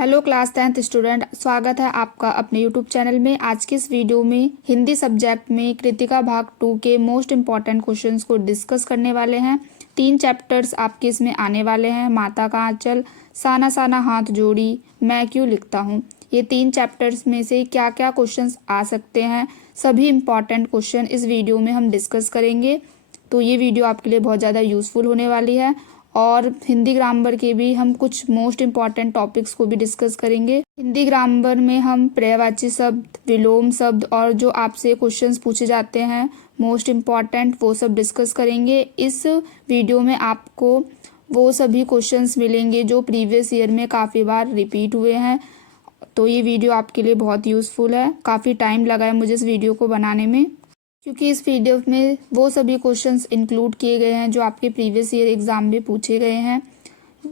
Hello class 10th student, स्वागत है आपका अपने यूट्यूब चैनल में। आज की इस वीडियो में हिंदी सब्जेक्ट में कृतिका भाग 2 के मोस्ट इम्पॉर्टेंट क्वेश्चंस को डिस्कस करने वाले हैं। 3 चैप्टर्स आपके इसमें आने वाले हैं। माता का आंचल, साना साना हाथ जोड़ी, मैं क्यों लिखता हूँ। ये 3 चैप्टर्स में से क्या क्या क्वेश्चंस आ सकते हैं, सभी इम्पॉर्टेंट क्वेश्चन इस वीडियो में हम डिस्कस करेंगे। तो ये वीडियो आपके लिए बहुत ज़्यादा यूज़फुल होने वाली है। और हिंदी ग्रामर के भी हम कुछ मोस्ट इम्पॉर्टेंट टॉपिक्स को भी डिस्कस करेंगे। हिंदी ग्रामर में हम पर्यायवाची शब्द, विलोम शब्द और जो आपसे क्वेश्चंस पूछे जाते हैं मोस्ट इम्पॉर्टेंट, वो सब डिस्कस करेंगे। इस वीडियो में आपको वो सभी क्वेश्चंस मिलेंगे जो प्रीवियस ईयर में काफ़ी बार रिपीट हुए हैं। तो ये वीडियो आपके लिए बहुत यूज़फुल है। काफ़ी टाइम लगा है मुझे इस वीडियो को बनाने में, क्योंकि इस पीडीएफ में वो सभी क्वेश्चंस इंक्लूड किए गए हैं जो आपके प्रीवियस ईयर एग्ज़ाम में पूछे गए हैं।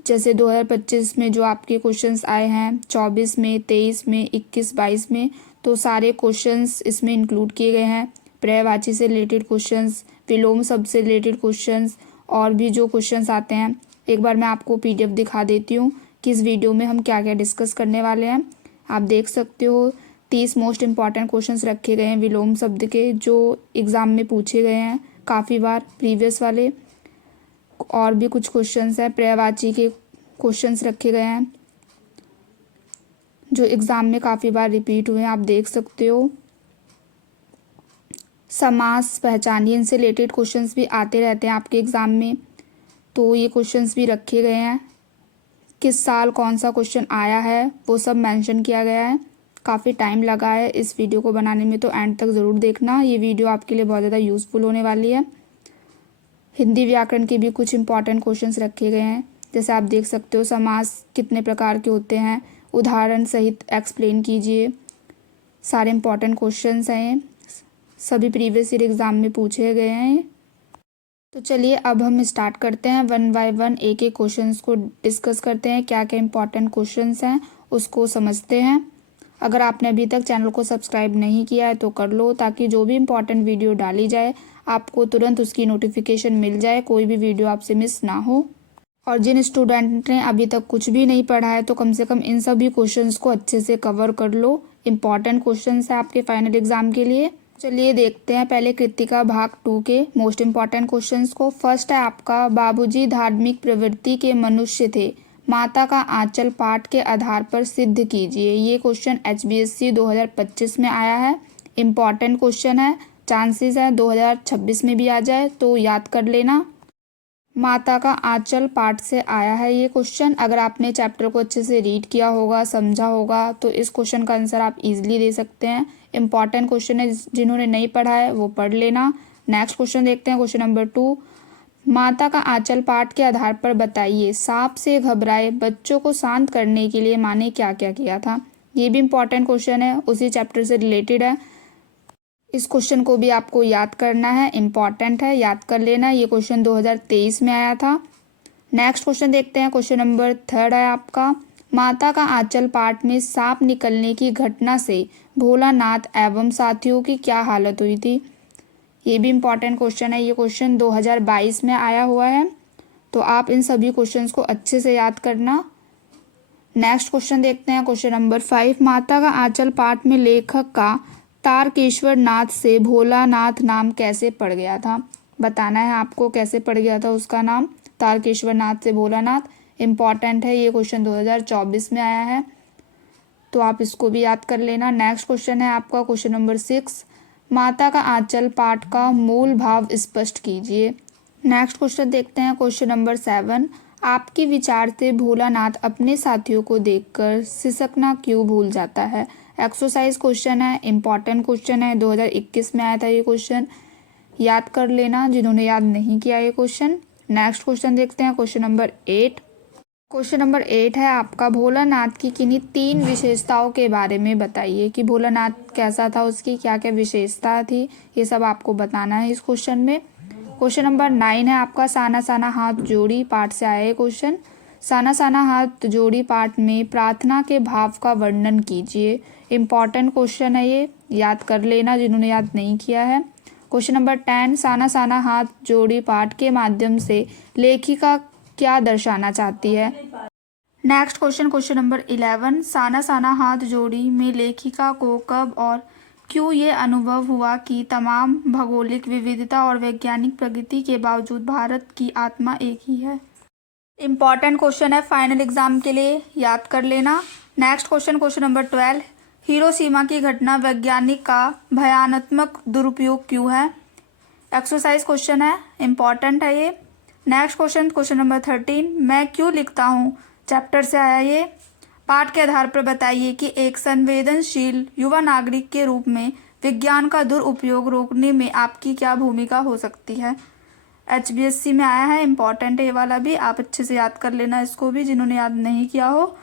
जैसे 2025 में जो आपके क्वेश्चंस आए हैं, 24 में, 23 में, 21, 22 में, तो सारे क्वेश्चंस इसमें इंक्लूड किए गए हैं। पर्यायवाची से रिलेटेड क्वेश्चंस, विलोम शब्द से रिलेटेड क्वेश्चंस और भी जो क्वेश्चंस आते हैं। एक बार मैं आपको पीडीएफ दिखा देती हूँ कि इस वीडियो में हम क्या क्या डिस्कस करने वाले हैं। आप देख सकते हो 30 मोस्ट इम्पॉर्टेंट क्वेश्चंस रखे गए हैं विलोम शब्द के, जो एग्ज़ाम में पूछे गए हैं काफ़ी बार प्रीवियस वाले। और भी कुछ क्वेश्चंस हैं, पर्यायवाची के क्वेश्चंस रखे गए हैं जो एग्ज़ाम में काफ़ी बार रिपीट हुए हैं। आप देख सकते हो समास पहचानिए, इनसे रिलेटेड क्वेश्चंस भी आते रहते हैं आपके एग्ज़ाम में, तो ये क्वेश्चंस भी रखे गए हैं। किस साल कौन सा क्वेश्चन आया है वो सब मेंशन किया गया है। काफ़ी टाइम लगा है इस वीडियो को बनाने में, तो एंड तक ज़रूर देखना। ये वीडियो आपके लिए बहुत ज़्यादा यूज़फुल होने वाली है। हिंदी व्याकरण के भी कुछ इंपॉर्टेंट क्वेश्चंस रखे गए हैं। जैसे आप देख सकते हो समास कितने प्रकार के होते हैं, उदाहरण सहित एक्सप्लेन कीजिए। सारे इंपॉर्टेंट क्वेश्चंस हैं, सभी प्रीवियस ईयर एग्ज़ाम में पूछे गए हैं। तो चलिए अब हम स्टार्ट करते हैं, 1 बाय 1 एक एक क्वेश्चंस को डिस्कस करते हैं। क्या क्या इंपॉर्टेंट क्वेश्चंस हैं उसको समझते हैं। अगर आपने अभी तक चैनल को सब्सक्राइब नहीं किया है तो कर लो, ताकि जो भी इम्पोर्टेंट वीडियो डाली जाए आपको तुरंत उसकी नोटिफिकेशन मिल जाए, कोई भी वीडियो आपसे मिस ना हो। और जिन स्टूडेंट ने अभी तक कुछ भी नहीं पढ़ा है तो कम से कम इन सभी क्वेश्चंस को अच्छे से कवर कर लो। इम्पॉर्टेंट क्वेश्चंस है आपके फाइनल एग्जाम के लिए। चलिए देखते हैं पहले कृतिका भाग 2 के मोस्ट इम्पॉर्टेंट क्वेश्चंस को। फर्स्ट है आपका, बाबूजी धार्मिक प्रवृत्ति के मनुष्य थे, माता का आंचल पाठ के आधार पर सिद्ध कीजिए। ये क्वेश्चन HBSC 2025 में आया है। इम्पॉर्टेंट क्वेश्चन है, चांसेस है 2026 में भी आ जाए, तो याद कर लेना। माता का आंचल पाठ से आया है ये क्वेश्चन। अगर आपने चैप्टर को अच्छे से रीड किया होगा, समझा होगा, तो इस क्वेश्चन का आंसर आप इजीली दे सकते हैं। इम्पॉर्टेंट क्वेश्चन है, जिन्होंने नहीं पढ़ा है वो पढ़ लेना। नेक्स्ट क्वेश्चन देखते हैं, क्वेश्चन नंबर 2। माता का आंचल पाठ के आधार पर बताइए, सांप से घबराए बच्चों को शांत करने के लिए माँ ने क्या क्या किया था। ये भी इम्पॉर्टेंट क्वेश्चन है, उसी चैप्टर से रिलेटेड है। इस क्वेश्चन को भी आपको याद करना है, इम्पॉर्टेंट है, याद कर लेना। ये क्वेश्चन 2023 में आया था। नेक्स्ट क्वेश्चन देखते हैं, क्वेश्चन नंबर 3 है आपका, माता का आंचल पाठ में सांप निकलने की घटना से भोलानाथ एवं साथियों की क्या हालत हुई थी। ये भी इम्पॉर्टेंट क्वेश्चन है। ये क्वेश्चन 2022 में आया हुआ है, तो आप इन सभी क्वेश्चंस को अच्छे से याद करना। नेक्स्ट क्वेश्चन देखते हैं, क्वेश्चन नंबर 5। माता का आंचल पाठ में लेखक का तारकेश्वर नाथ से भोलानाथ नाम कैसे पड़ गया था। बताना है आपको कैसे पड़ गया था उसका नाम, तारकेश्वर नाथ से भोलानाथ। इम्पॉर्टेंट है, ये क्वेश्चन 2024 में आया है, तो आप इसको भी याद कर लेना। नेक्स्ट क्वेश्चन है आपका, क्वेश्चन नंबर 6। माता का आंचल पाठ का मूल भाव स्पष्ट कीजिए। नेक्स्ट क्वेश्चन देखते हैं, क्वेश्चन नंबर 7। आपके विचार से भोलानाथ अपने साथियों को देखकर सिसकना क्यों भूल जाता है। एक्सरसाइज क्वेश्चन है, इम्पॉर्टेंट क्वेश्चन है, 2021 में आया था ये क्वेश्चन। याद कर लेना जिन्होंने याद नहीं किया ये क्वेश्चन। नेक्स्ट क्वेश्चन देखते हैं, क्वेश्चन नंबर 8। क्वेश्चन नंबर 8 है आपका, भोलानाथ की किन्हीं 3 विशेषताओं के बारे में बताइए कि भोलानाथ कैसा था, उसकी क्या क्या विशेषता थी, ये सब आपको बताना है इस क्वेश्चन में। क्वेश्चन नंबर 9 है आपका, साना साना हाथ जोड़ी पाठ से आया है क्वेश्चन। साना साना हाथ जोड़ी पाठ में प्रार्थना के भाव का वर्णन कीजिए। इम्पॉर्टेंट क्वेश्चन है ये, याद कर लेना जिन्होंने याद नहीं किया है। क्वेश्चन नंबर 10, साना साना हाथ जोड़ी पाठ के माध्यम से लेखिका क्या दर्शाना चाहती है। नेक्स्ट क्वेश्चन, क्वेश्चन नंबर 11, साना साना हाथ जोड़ी में लेखिका को कब और क्यों ये अनुभव हुआ कि तमाम भौगोलिक विविधता और वैज्ञानिक प्रगति के बावजूद भारत की आत्मा एक ही है। इम्पॉर्टेंट क्वेश्चन है, फाइनल एग्जाम के लिए याद कर लेना। Next question, question number 12, Hiroshima की घटना वैज्ञानिक का भयानक दुरुपयोग क्यों है। एक्सरसाइज क्वेश्चन है, इम्पॉर्टेंट है ये। नेक्स्ट क्वेश्चन, क्वेश्चन नंबर 13, मैं क्यों लिखता हूँ, चैप्टर से आया ये। पाठ के आधार पर बताइए कि एक संवेदनशील युवा नागरिक के रूप में विज्ञान का दुरुपयोग रोकने में आपकी क्या भूमिका हो सकती है। HBSC में आया है, इम्पॉर्टेंट है ये वाला भी, आप अच्छे से याद कर लेना इसको भी जिन्होंने याद नहीं किया हो।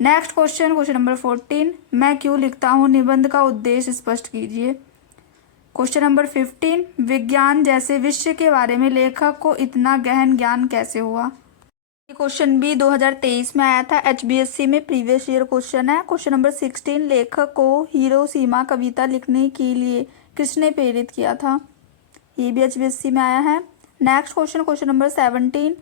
नेक्स्ट क्वेश्चन, क्वेश्चन नंबर 14, मैं क्यों लिखता हूँ, निबंध का उद्देश्य स्पष्ट कीजिए। क्वेश्चन नंबर 15, विज्ञान जैसे विषय के बारे में लेखक को इतना गहन ज्ञान कैसे हुआ। ये क्वेश्चन भी 2023 में आया था, HBSC में प्रीवियस ईयर क्वेश्चन है। क्वेश्चन नंबर 16, लेखक को हिरोशिमा कविता लिखने के लिए किसने प्रेरित किया था। ये भी HBSC में आया है। Next question, question number 17,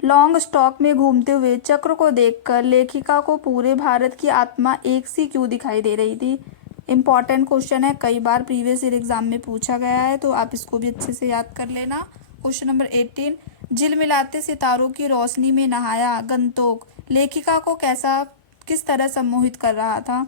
long stock में घूमते हुए चक्र को देखकर लेखिका को पूरे भारत की आत्मा एक सी क्यों दिखाई दे रही थी। इम्पॉर्टेंट क्वेश्चन है, कई बार प्रीवियस ईयर एग्जाम में पूछा गया है, तो आप इसको भी अच्छे से याद कर लेना। क्वेश्चन नंबर 18, झिलमिलाते सितारों की रोशनी में नहाया गंतोक लेखिका को किस तरह सम्मोहित कर रहा था।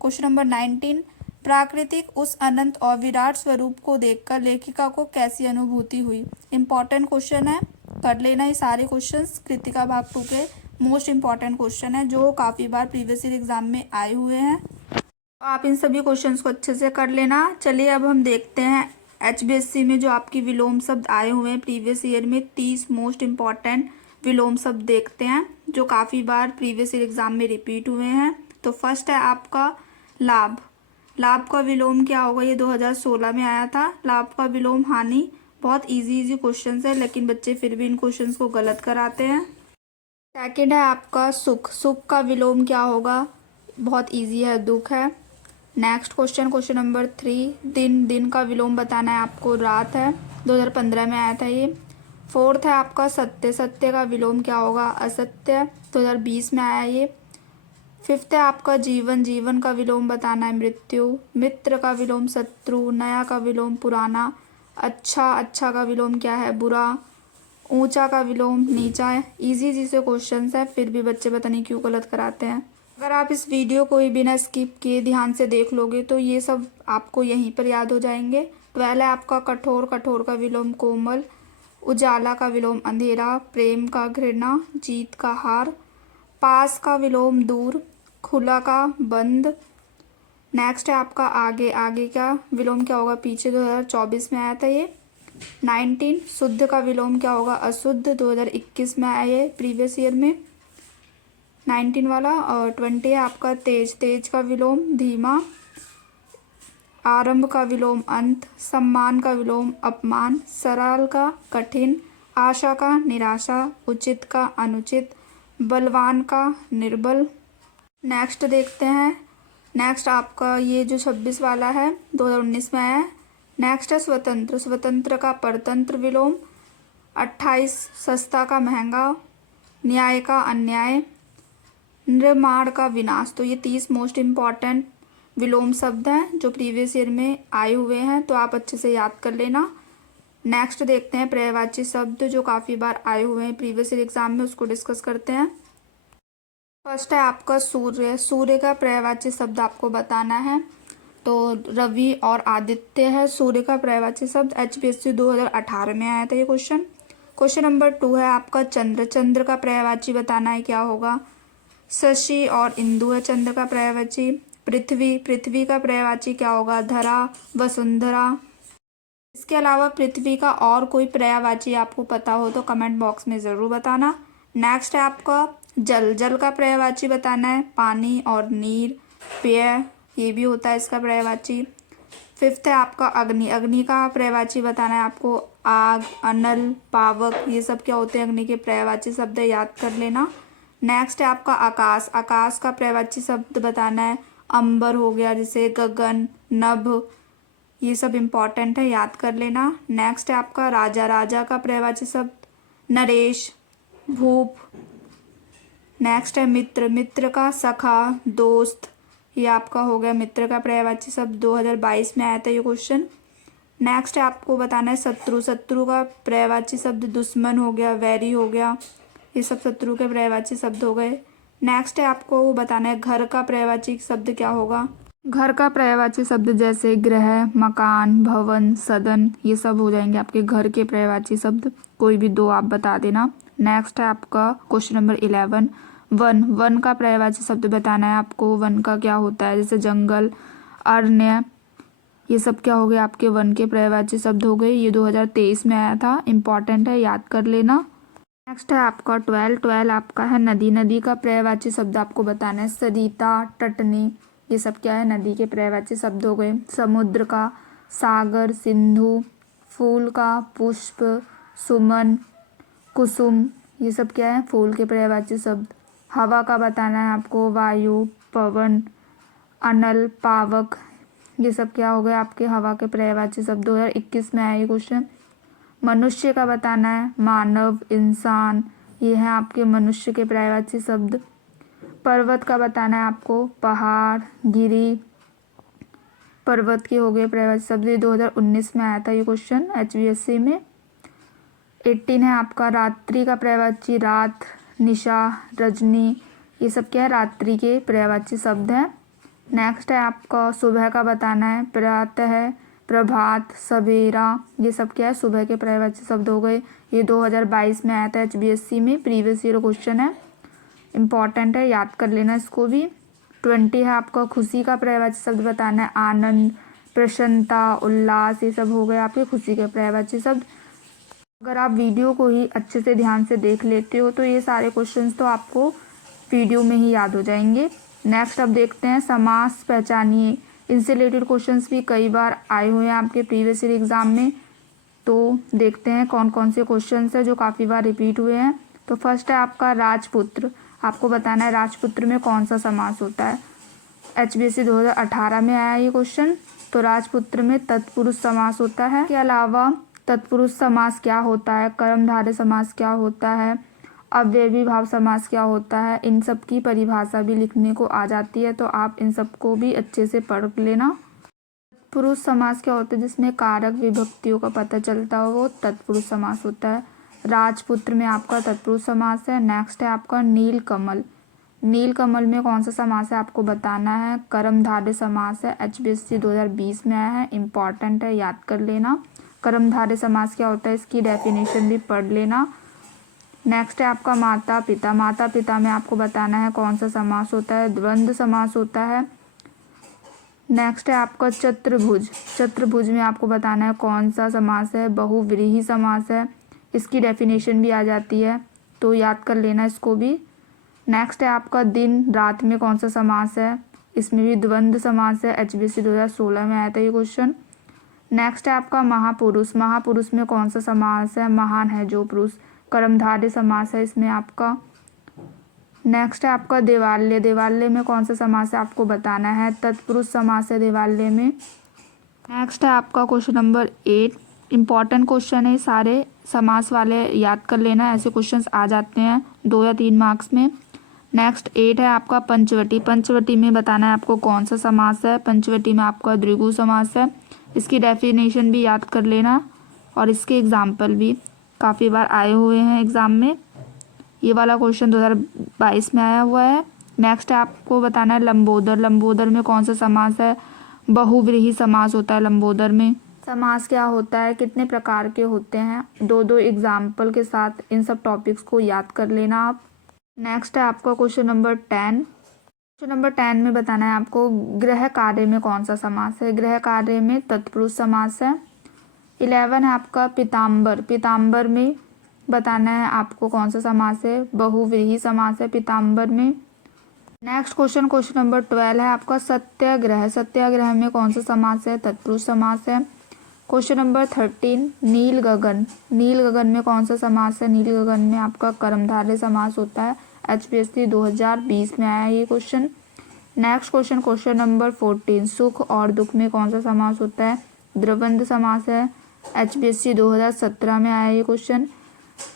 क्वेश्चन नंबर 19, प्राकृतिक उस अनंत और विराट स्वरूप को देखकर लेखिका को कैसी अनुभूति हुई। इम्पॉर्टेंट क्वेश्चन है, कर लेना ये सारे क्वेश्चंस। कृतिका भाग 2 के मोस्ट इम्पॉर्टेंट क्वेश्चन है जो काफ़ी बार प्रीवियस ईयर एग्जाम में आए हुए हैं, तो आप इन सभी क्वेश्चंस को अच्छे से कर लेना। चलिए अब हम देखते हैं HBSC में जो आपकी विलोम शब्द आए हुए हैं प्रीवियस ईयर में, 30 मोस्ट इम्पॉर्टेंट विलोम शब्द देखते हैं जो काफ़ी बार प्रीवियस ईयर एग्जाम में रिपीट हुए हैं। तो फर्स्ट है आपका लाभ। लाभ का विलोम क्या होगा, ये 2016 में आया था। लाभ का विलोम हानि। बहुत इजी क्वेश्चंस है लेकिन बच्चे फिर भी इन क्वेश्चंस को गलत कराते हैं। सेकंड है आपका सुख। सुख का विलोम क्या होगा, बहुत इजी है, दुख है। नेक्स्ट क्वेश्चन, क्वेश्चन नंबर 3, दिन। दिन का विलोम बताना है आपको, रात है, 2015 में आया था ये। फोर्थ है आपका सत्य। सत्य का विलोम क्या होगा, असत्य, 2020 में आया ये। फिफ्थ है आपका जीवन। जीवन का विलोम बताना है, मृत्यु। मित्र का विलोम शत्रु। नया का विलोम पुराना। अच्छा। अच्छा का विलोम क्या है, बुरा। ऊंचा का विलोम नीचा है। इजी से क्वेश्चंस है, फिर भी बच्चे पता नहीं क्यों गलत कराते हैं। अगर आप इस वीडियो को ही बिना स्किप किए ध्यान से देख लोगे तो ये सब आपको यहीं पर याद हो जाएंगे। 12 है आपका कठोर। कठोर का विलोम कोमल। उजाला का विलोम अंधेरा। प्रेम का घृणा। जीत का हार। पास का विलोम दूर। खुला का बंद। नेक्स्ट है आपका आगे। आगे का विलोम क्या होगा, पीछे, 2024 में आया था ये। 19, शुद्ध का विलोम क्या होगा, अशुद्ध, 2021 में आया है प्रीवियस ईयर में 19 वाला। और 20 है आपका तेज। तेज का विलोम धीमा। आरंभ का विलोम अंत। सम्मान का विलोम अपमान। सरल का कठिन। आशा का निराशा। उचित का अनुचित। बलवान का निर्बल। नेक्स्ट देखते हैं। नेक्स्ट आपका ये जो 26 वाला है 2019 में आया है। नेक्स्ट है स्वतंत्र। स्वतंत्र का परतंत्र विलोम। 28, सस्ता का महंगा। न्याय का अन्याय। निर्माण का विनाश। तो ये 30 मोस्ट इम्पॉर्टेंट विलोम शब्द हैं जो प्रीवियस ईयर में आए हुए हैं, तो आप अच्छे से याद कर लेना। नेक्स्ट देखते हैं पर्यायवाची शब्द जो काफ़ी बार आए हुए हैं प्रीवियस ईयर एग्जाम में, उसको डिस्कस करते हैं। फर्स्ट है आपका सूर्य। सूर्य का पर्यायवाची शब्द आपको बताना है, तो रवि और आदित्य है सूर्य का पर्यायवाची शब्द। HBSC 2018 में आया था ये क्वेश्चन। क्वेश्चन नंबर 2 है आपका चंद्र। चंद्र का पर्यायवाची बताना है क्या होगा, शशि और इंदु है चंद्र का पर्यायवाची। पृथ्वी। पृथ्वी का पर्यायवाची क्या होगा, धरा, वसुंधरा। इसके अलावा पृथ्वी का और कोई पर्यायवाची आपको पता हो तो कमेंट बॉक्स में ज़रूर बताना। नेक्स्ट है आपका जल। जल का पर्यायवाची बताना है, पानी और नीर, पेय, ये भी होता है इसका पर्यायवाची। फिफ्थ है आपका अग्नि। अग्नि का पर्यायवाची बताना है आपको, आग, अनल, पावक, ये सब क्या होते हैं अग्नि के पर्यायवाची शब्द, याद कर लेना। नेक्स्ट है आपका आकाश। आकाश का पर्यायवाची शब्द बताना है, अंबर हो गया जैसे, गगन, नभ, ये सब इम्पॉर्टेंट है, याद कर लेना। नेक्स्ट है आपका राजा। राजा का पर्यायवाची शब्द नरेश, भूप, नेक्स्ट है मित्र, मित्र का सखा, दोस्त, ये आपका हो गया मित्र का पर्यायवाची शब्द, 2022 में आया था ये क्वेश्चन। नेक्स्ट है आपको बताना है शत्रु, शत्रु का पर्यायवाची शब्द दुश्मन हो गया, वैरी हो गया, ये सब शत्रु के पर्यायवाची शब्द हो गए। नेक्स्ट है आपको बताना है घर का पर्यायवाची शब्द क्या होगा। घर का पर्यायवाची शब्द जैसे गृह, मकान, भवन, सदन, ये सब हो जाएंगे आपके घर के पर्यायवाची शब्द। कोई भी दो आप बता देना। नेक्स्ट है आपका क्वेश्चन नंबर 11, वन, वन का पर्यायवाची शब्द बताना है आपको। वन का क्या होता है, जैसे जंगल, अरण्य, ये सब क्या हो गए आपके वन के पर्यायवाची शब्द हो गए। ये 2023 में आया था, इम्पॉर्टेंट है, याद कर लेना। नेक्स्ट है आपका 12 आपका है नदी, नदी का पर्यायवाची शब्द आपको बताना है। सरिता, टटनी, ये सब क्या है नदी के पर्यायवाची शब्द हो गए। समुद्र का सागर, सिंधु, फूल का पुष्प, सुमन, कुसुम, ये सब क्या है फूल के पर्यायवाची शब्द। हवा का बताना है आपको, वायु, पवन, अनल, पावक, ये सब क्या हो गए आपके हवा के पर्यायवाची शब्द। 2021 में आया ये क्वेश्चन। मनुष्य का बताना है, मानव, इंसान, ये है आपके मनुष्य के पर्यायवाची शब्द। पर्वत का बताना है आपको, पहाड़, गिरी, पर्वत के हो गए पर्यायवाची शब्द। ये 2019 में आया था ये क्वेश्चन HBSC में। 18 है आपका रात्रि का पर्यायवाची, रात, निशा, रजनी, ये सब क्या है रात्रि के पर्यायवाची शब्द है। नेक्स्ट है आपका सुबह का बताना है, प्रातः, प्रभात, सवेरा, ये सब क्या है सुबह के पर्यायवाची शब्द हो गए। ये 2022 में आया था HBSC में, प्रीवियस ईयर क्वेश्चन है, इम्पॉर्टेंट है, याद कर लेना इसको भी। 20 है आपका खुशी का पर्यायवाची शब्द बताना है, आनंद, प्रसन्नता, उल्लास, ये सब हो गए आपके खुशी के पर्यायवाची शब्द। अगर आप वीडियो को ही अच्छे से ध्यान से देख लेते हो तो ये सारे क्वेश्चंस तो आपको वीडियो में ही याद हो जाएंगे। नेक्स्ट अब देखते हैं समास पहचानिए। इनसे रिलेटेड क्वेश्चंस भी कई बार आए हुए हैं आपके प्रीवियस ईयर एग्जाम में, तो देखते हैं कौन कौन से क्वेश्चंस हैं जो काफ़ी बार रिपीट हुए हैं। तो फर्स्ट है आपका राजपुत्र, आपको बताना है राजपुत्र में कौन सा समास होता है। HBSC 2018 में आया ये क्वेश्चन। तो राजपुत्र में तत्पुरुष समास होता है। इसके अलावा तत्पुरुष समास क्या होता है, कर्मधारय समास क्या होता है, अव्ययी भाव समास क्या होता है, इन सब की परिभाषा भी लिखने को आ जाती है, तो आप इन सब को भी अच्छे से पढ़ लेना। तत्पुरुष समास क्या होता है, जिसमें कारक विभक्तियों का पता चलता हो, वो तत्पुरुष समास होता है। राजपुत्र में आपका तत्पुरुष समास है। नेक्स्ट है आपका नीलकमल, नीलकमल में कौन सा समास है आपको बताना है, कर्मधारय समास है, HBSC 2020 में आया है, इम्पॉर्टेंट है, याद कर लेना। कर्मधारय समास क्या होता है, इसकी डेफिनेशन भी पढ़ लेना। नेक्स्ट है आपका माता पिता, माता पिता में आपको बताना है कौन सा समास होता है, द्वंद्व समास होता है। नेक्स्ट है आपका चतुर्भुज, चतुर्भुज में आपको बताना है कौन सा समास है, बहुव्रीहि समास है, इसकी डेफिनेशन भी आ जाती है, तो याद कर लेना इसको भी। नेक्स्ट है आपका दिन रात में कौन सा समास है, इसमें भी द्वंद्व समास है, HBSC 2016 में आया था ये क्वेश्चन। नेक्स्ट है आपका महापुरुष, महापुरुष में कौन सा समास है, महान है जो पुरुष, कर्मधारय समास है इसमें आपका। नेक्स्ट है आपका देवालय, देवालय में कौन सा समास है आपको बताना है, तत्पुरुष समास है देवालय में। नेक्स्ट है आपका क्वेश्चन नंबर 8, इम्पॉर्टेंट क्वेश्चन है, सारे समास वाले याद कर लेना, ऐसे क्वेश्चंस आ जाते हैं 2 या 3 मार्क्स में। नेक्स्ट 8 है आपका पंचवटी, पंचवटी में बताना है आपको कौन सा समास है, पंचवटी में आपका द्विगु समास है, इसकी डेफिनेशन भी याद कर लेना और इसके एग्जाम्पल भी काफ़ी बार आए हुए हैं एग्ज़ाम में। ये वाला क्वेश्चन 2022 में आया हुआ है। नेक्स्ट आपको बताना है लंबोदर, लंबोदर में कौन सा समास है, बहुव्रीहि समास होता है लंबोदर में। समास क्या होता है, कितने प्रकार के होते हैं, 2 एग्जाम्पल के साथ इन सब टॉपिक्स को याद कर लेना आप। नेक्स्ट है आपका क्वेश्चन नंबर 10, क्वेश्चन नंबर 10 में बताना है आपको गृह कार्य में कौन सा समास है, गृह कार्य में तत्पुरुष समास है। 11 है आपका पीताम्बर, पीताम्बर में बताना है आपको कौन सा समास है, बहुव्रीहि समास है पीताम्बर में। नेक्स्ट क्वेश्चन, क्वेश्चन नंबर 12 है आपका सत्याग्रह, सत्याग्रह में कौन सा समास है, तत्पुरुष समास है। क्वेश्चन नंबर 13 नील गगन, नील गगन में कौन सा समास है, नील गगन में आपका कर्मधारय समास होता है, HBSC 2020 में आया ये question. Next question, question number 14 सुख और दुख में कौन सा समास होता है, द्वंद्व समास है, HBSC 2017 में आया ये क्वेश्चन।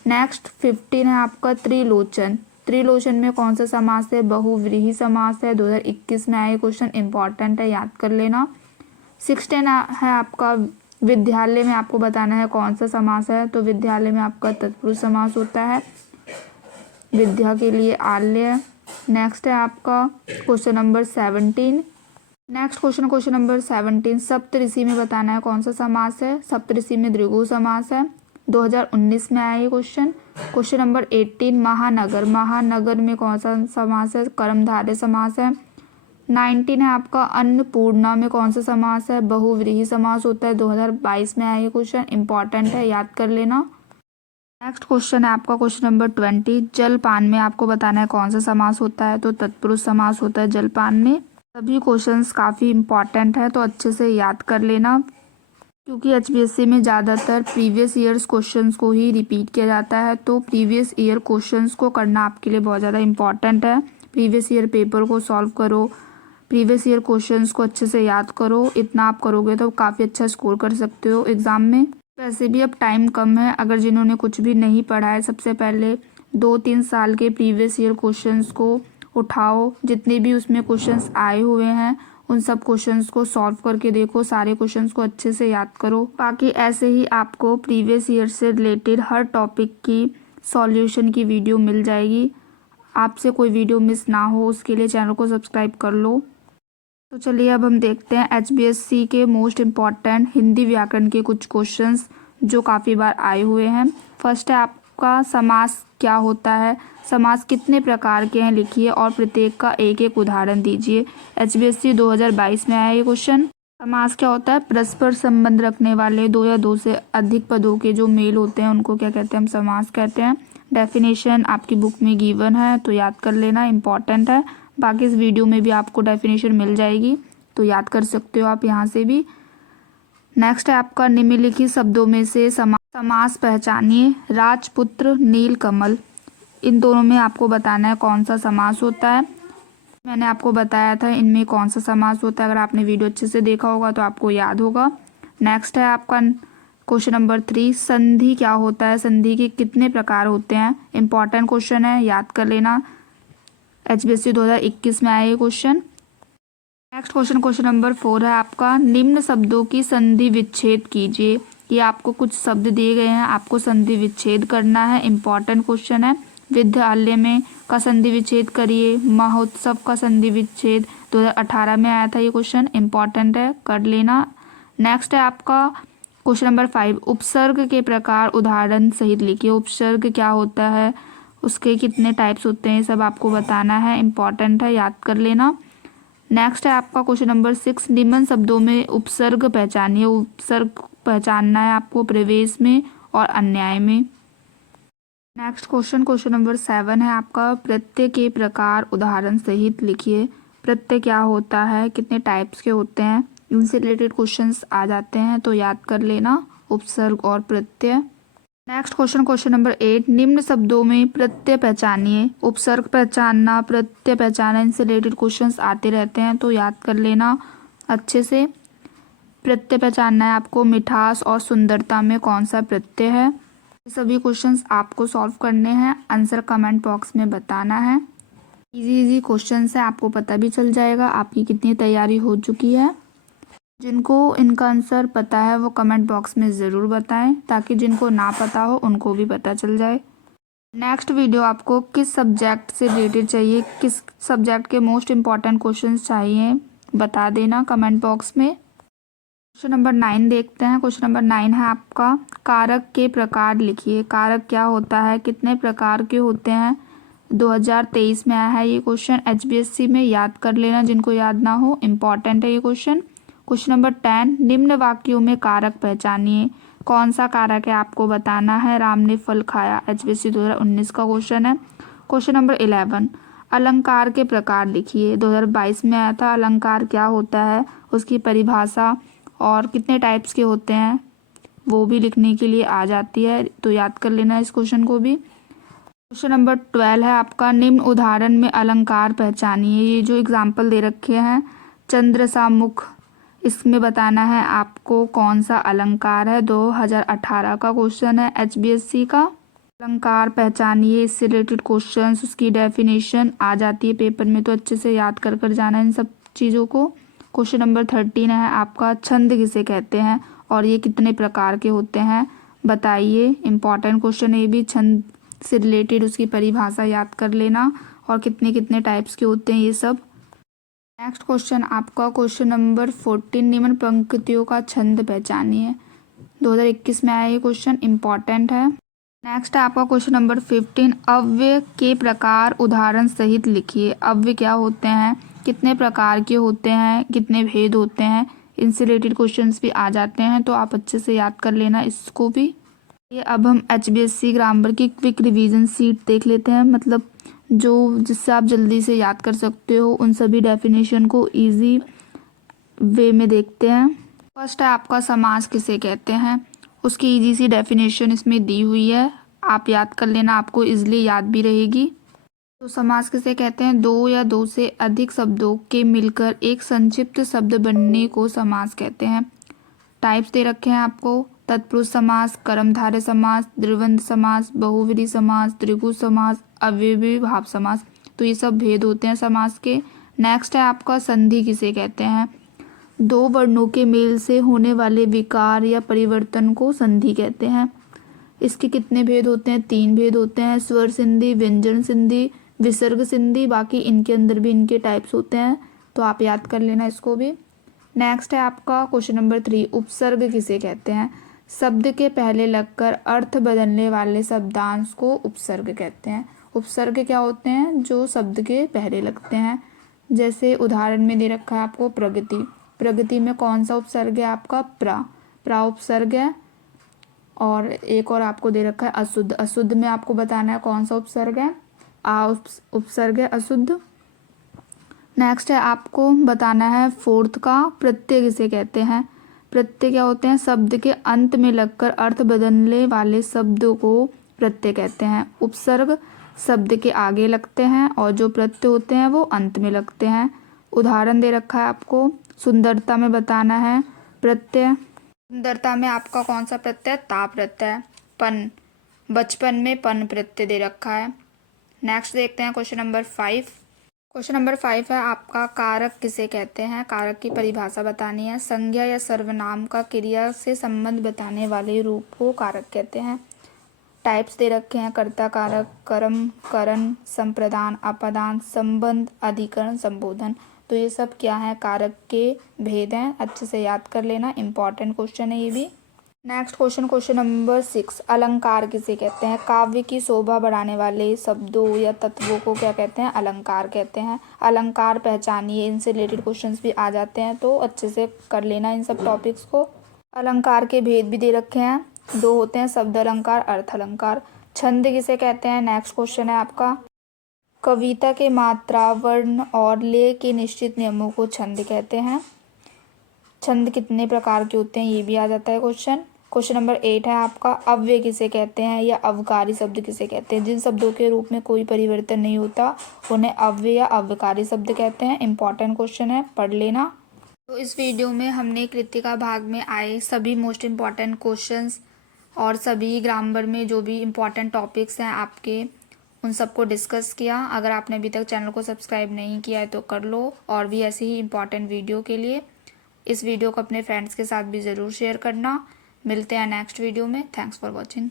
नेक्स्ट 15 है आपका त्रिलोचन, त्रिलोचन में कौन सा समास है? बहुव्रीहि समास है। 2021 में आया क्वेश्चन, इंपॉर्टेंट है, याद कर लेना। 16 है आपका विद्यालय में आपको बताना है कौन सा समास है। तो विद्यालय में आपका तत्पुरुष समास होता है, विद्या के लिए आल्य। नेक्स्ट है आपका question number 17। Next question number 17, सप्तऋषि में बताना है कौन सा समास है। सप्तऋषि में द्विगु समास है। 2019 में आया ये क्वेश्चन। क्वेश्चन नंबर 18, महानगर। महानगर में कौन सा समास है? कर्मधारय समास है। 19 है आपका अन्नपूर्णा में कौन सा समास है? बहुव्रीहि समास होता है। 2022 में आया ये क्वेश्चन, इंपॉर्टेंट है, याद कर लेना। नेक्स्ट क्वेश्चन है आपका क्वेश्चन नंबर 20, जलपान में आपको बताना है कौन सा समास होता है। तो तत्पुरुष समास होता है जलपान में। सभी क्वेश्चंस काफ़ी इंपॉर्टेंट है, तो अच्छे से याद कर लेना, क्योंकि एचबीएससी में ज़्यादातर प्रीवियस ईयर्स क्वेश्चंस को ही रिपीट किया जाता है। तो प्रीवियस ईयर क्वेश्चंस को करना आपके लिए बहुत ज़्यादा इंपॉर्टेंट है। प्रीवियस ईयर पेपर को सॉल्व करो, प्रीवियस ईयर क्वेश्चंस को अच्छे से याद करो। इतना आप करोगे तो काफ़ी अच्छा स्कोर कर सकते हो एग्ज़ाम में। वैसे भी अब टाइम कम है, अगर जिन्होंने कुछ भी नहीं पढ़ा है, सबसे पहले 2-3 साल के प्रीवियस ईयर क्वेश्चंस को उठाओ, जितने भी उसमें क्वेश्चंस आए हुए हैं उन सब क्वेश्चंस को सॉल्व करके देखो, सारे क्वेश्चंस को अच्छे से याद करो। बाकी ऐसे ही आपको प्रीवियस ईयर से रिलेटेड हर टॉपिक की सॉल्यूशन की वीडियो मिल जाएगी। आपसे कोई वीडियो मिस ना हो उसके लिए चैनल को सब्सक्राइब कर लो। तो चलिए अब हम देखते हैं एचबीएससी के मोस्ट इम्पॉर्टेंट हिंदी व्याकरण के कुछ क्वेश्चंस जो काफ़ी बार आए हुए हैं। फर्स्ट है आपका समास क्या होता है, समास कितने प्रकार के हैं लिखिए और प्रत्येक का एक एक उदाहरण दीजिए। एचबीएससी 2022 में आया ये क्वेश्चन। समास क्या होता है? परस्पर संबंध रखने वाले दो या दो से अधिक पदों के जो मेल होते हैं उनको क्या कहते हैं? हम समास कहते हैं। डेफिनेशन आपकी बुक में गिवन है, तो याद कर लेना, इंपॉर्टेंट है। बाकी इस वीडियो में भी आपको डेफिनेशन मिल जाएगी, तो याद कर सकते हो आप यहाँ से भी। नेक्स्ट है आपका निम्नलिखित शब्दों में से समास पहचानिए। राजपुत्र, नीलकमल, इन दोनों में आपको बताना है कौन सा समास होता है। मैंने आपको बताया था इनमें कौन सा समास होता है, अगर आपने वीडियो अच्छे से देखा होगा तो आपको याद होगा। नेक्स्ट है आपका क्वेश्चन नंबर 3, संधि क्या होता है, संधि के कितने प्रकार होते हैं। इंपॉर्टेंट क्वेश्चन है, याद कर लेना, एचबीएससी 2021 में आया ये क्वेश्चन। नेक्स्ट क्वेश्चन नंबर 4 है आपका निम्न शब्दों की संधि विच्छेद कीजिए। ये आपको कुछ शब्द दिए गए हैं, आपको संधि विच्छेद करना है, इंपॉर्टेंट क्वेश्चन है। विद्यालय में का संधि विच्छेद करिए, महोत्सव का संधि विच्छेद 2018 में आया था ये क्वेश्चन, इंपॉर्टेंट है, कर लेना। नेक्स्ट है आपका क्वेश्चन नंबर 5, उपसर्ग के प्रकार उदाहरण सहित लिखिए। उपसर्ग क्या होता है, उसके कितने टाइप्स होते हैं, सब आपको बताना है, इंपॉर्टेंट है, याद कर लेना। नेक्स्ट है आपका क्वेश्चन नंबर 6, निम्न शब्दों में उपसर्ग पहचानिए। उपसर्ग पहचानना है आपको प्रवेश में और अन्याय में। नेक्स्ट क्वेश्चन नंबर 7 है आपका प्रत्यय के प्रकार उदाहरण सहित लिखिए। प्रत्यय क्या होता है, कितने टाइप्स के होते हैं, इनसे रिलेटेड क्वेश्चंस आ जाते हैं, तो याद कर लेना, उपसर्ग और प्रत्यय। नेक्स्ट क्वेश्चन नंबर 8, निम्न शब्दों में प्रत्यय पहचानिए। उपसर्ग पहचानना, प्रत्यय पहचानना, इनसे रिलेटेड क्वेश्चंस आते रहते हैं, तो याद कर लेना अच्छे से। प्रत्यय पहचानना है आपको, मिठास और सुंदरता में कौन सा प्रत्यय है। सभी क्वेश्चंस आपको सॉल्व करने हैं, आंसर कमेंट बॉक्स में बताना है। इजी क्वेश्चंस है, आपको पता भी चल जाएगा आपकी कितनी तैयारी हो चुकी है। जिनको इनका आंसर पता है वो कमेंट बॉक्स में ज़रूर बताएं, ताकि जिनको ना पता हो उनको भी पता चल जाए। नेक्स्ट वीडियो आपको किस सब्जेक्ट से रिलेटेड चाहिए, किस सब्जेक्ट के मोस्ट इम्पॉर्टेंट क्वेश्चंस चाहिए, बता देना कमेंट बॉक्स में। क्वेश्चन नंबर 9 देखते हैं। क्वेश्चन नंबर 9 है आपका कारक के प्रकार लिखिए। कारक क्या होता है, कितने प्रकार के होते हैं। 2023 में आया है ये क्वेश्चन एचबीएससी में, याद कर लेना जिनको याद ना हो, इम्पॉर्टेंट है ये क्वेश्चन। क्वेश्चन नंबर 10, निम्न वाक्यों में कारक पहचानिए। कौन सा कारक है आपको बताना है। राम ने फल खाया, एचबीएससी 2019 का क्वेश्चन है। क्वेश्चन नंबर 11, अलंकार के प्रकार लिखिए। 2022 में आया था, अलंकार क्या होता है, उसकी परिभाषा और कितने टाइप्स के होते हैं वो भी लिखने के लिए आ जाती है, तो याद कर लेना इस क्वेश्चन को भी। क्वेश्चन नंबर 12 है आपका निम्न उदाहरण में अलंकार पहचानिए। ये जो एग्जाम्पल दे रखे हैं, चंद्र सा मुख, इसमें बताना है आपको कौन सा अलंकार है। 2018 का क्वेश्चन है एचबीएससी का। अलंकार पहचानिए, इससे रिलेटेड क्वेश्चंस, उसकी डेफिनेशन आ जाती है पेपर में, तो अच्छे से याद कर कर जाना इन सब चीज़ों को। क्वेश्चन नंबर 13 है आपका, छंद किसे कहते हैं और ये कितने प्रकार के होते हैं बताइए। इंपॉर्टेंट क्वेश्चन ये भी, छंद से रिलेटेड उसकी परिभाषा याद कर लेना और कितने कितने टाइप्स के होते हैं ये सब। नेक्स्ट क्वेश्चन आपका क्वेश्चन नंबर 14, निम्न पंक्तियों का छंद पहचानिए। 2021 में आया ये क्वेश्चन, इंपॉर्टेंट है। नेक्स्ट है आपका क्वेश्चन नंबर 15, अव्यय के प्रकार उदाहरण सहित लिखिए। अव्यय क्या होते हैं, कितने प्रकार के होते हैं, कितने भेद होते हैं, इनसे रिलेटेड क्वेश्चंस भी आ जाते हैं, तो आप अच्छे से याद कर लेना इसको भी। ये अब हम HBSC ग्रामर की क्विक रिवीजन सीट देख लेते हैं, मतलब जो जिससे आप जल्दी से याद कर सकते हो उन सभी डेफिनेशन को इजी वे में देखते हैं। फर्स्ट है आपका, समास किसे कहते हैं, उसकी इजी सी डेफिनेशन इसमें दी हुई है, आप याद कर लेना, आपको इजीली याद भी रहेगी। तो समास किसे कहते हैं, दो या दो से अधिक शब्दों के मिलकर एक संक्षिप्त शब्द बनने को समास कहते हैं। टाइप्स दे रखे हैं आपको, तत्पुरुष समास, कर्मधारय समास, द्विवंद्व समास, बहुव्रीहि समास, द्विगु समास, अव्ययी भाव समास, तो ये सब भेद होते हैं समास के। नेक्स्ट है आपका, संधि किसे कहते हैं, दो वर्णों के मेल से होने वाले विकार या परिवर्तन को संधि कहते हैं। इसके कितने भेद होते हैं, 3 भेद होते हैं, स्वर संधि, व्यंजन संधि, विसर्ग संधि, बाकी इनके अंदर भी इनके टाइप्स होते हैं, तो आप याद कर लेना इसको भी। नेक्स्ट है आपका क्वेश्चन नंबर 3, उपसर्ग किसे कहते हैं, शब्द के पहले लगकर अर्थ बदलने वाले शब्दांश को उपसर्ग कहते हैं। उपसर्ग क्या होते हैं, जो शब्द के पहले लगते हैं, जैसे उदाहरण में दे रखा है आपको प्रगति, प्रगति में कौन सा उपसर्ग है आपका, प्रा उपसर्ग है। और एक और आपको दे रखा है अशुद्ध, अशुद्ध में आपको बताना है कौन सा उपसर्ग है, उपसर्ग है अशुद्ध। नेक्स्ट है आपको बताना है फोर्थ का, प्रत्यय किसे कहते हैं, प्रत्यय क्या होते हैं, शब्द के अंत में लगकर अर्थ बदलने वाले शब्दों को प्रत्यय कहते हैं। उपसर्ग शब्द के आगे लगते हैं और जो प्रत्यय होते हैं वो अंत में लगते हैं। उदाहरण दे रखा है आपको, सुंदरता में बताना है प्रत्यय, सुंदरता में आपका कौन सा प्रत्यय, ता प्रत्यय। पन, बचपन में पन प्रत्यय दे रखा है। नेक्स्ट देखते हैं क्वेश्चन नंबर 5। क्वेश्चन नंबर 5 है आपका, कारक किसे कहते हैं, कारक की परिभाषा बतानी है। संज्ञा या सर्वनाम का क्रिया से संबंध बताने वाले रूप को कारक कहते हैं। टाइप्स दे रखे हैं, कर्ता कारक, कर्म, करण, संप्रदान, अपादान, संबंध, अधिकरण, संबोधन, तो ये सब क्या है, कारक के भेद हैं, अच्छे से याद कर लेना, इंपॉर्टेंट क्वेश्चन है ये भी। नेक्स्ट क्वेश्चन, क्वेश्चन नंबर 6, अलंकार किसे कहते हैं, काव्य की शोभा बढ़ाने वाले शब्दों या तत्वों को क्या कहते हैं, अलंकार कहते हैं। अलंकार पहचानिए, इनसे रिलेटेड क्वेश्चंस भी आ जाते हैं, तो अच्छे से कर लेना इन सब टॉपिक्स को। अलंकार के भेद भी दे रखे हैं, 2 होते हैं, शब्द अलंकार, अर्थ अलंकार। छंद किसे कहते हैं, नेक्स्ट क्वेश्चन है आपका, कविता के मात्रा, वर्ण और लय के निश्चित नियमों को छंद कहते हैं। छंद कितने प्रकार के होते हैं ये भी आ जाता है क्वेश्चन। क्वेश्चन नंबर 8 है आपका, अव्यय किसे कहते हैं या अवकारी शब्द किसे कहते हैं, जिन शब्दों के रूप में कोई परिवर्तन नहीं होता उन्हें अव्यय या अवकारी शब्द कहते हैं। इंपॉर्टेंट क्वेश्चन है, पढ़ लेना। तो इस वीडियो में हमने कृतिका भाग में आए सभी मोस्ट इम्पॉर्टेंट क्वेश्चंस और सभी ग्रामर में जो भी इम्पॉर्टेंट टॉपिक्स हैं आपके, उन सबको डिस्कस किया। अगर आपने अभी तक चैनल को सब्सक्राइब नहीं किया है तो कर लो, और भी ऐसे ही इम्पॉर्टेंट वीडियो के लिए इस वीडियो को अपने फ्रेंड्स के साथ भी ज़रूर शेयर करना। मिलते हैं नेक्स्ट वीडियो में। Thanks for watching.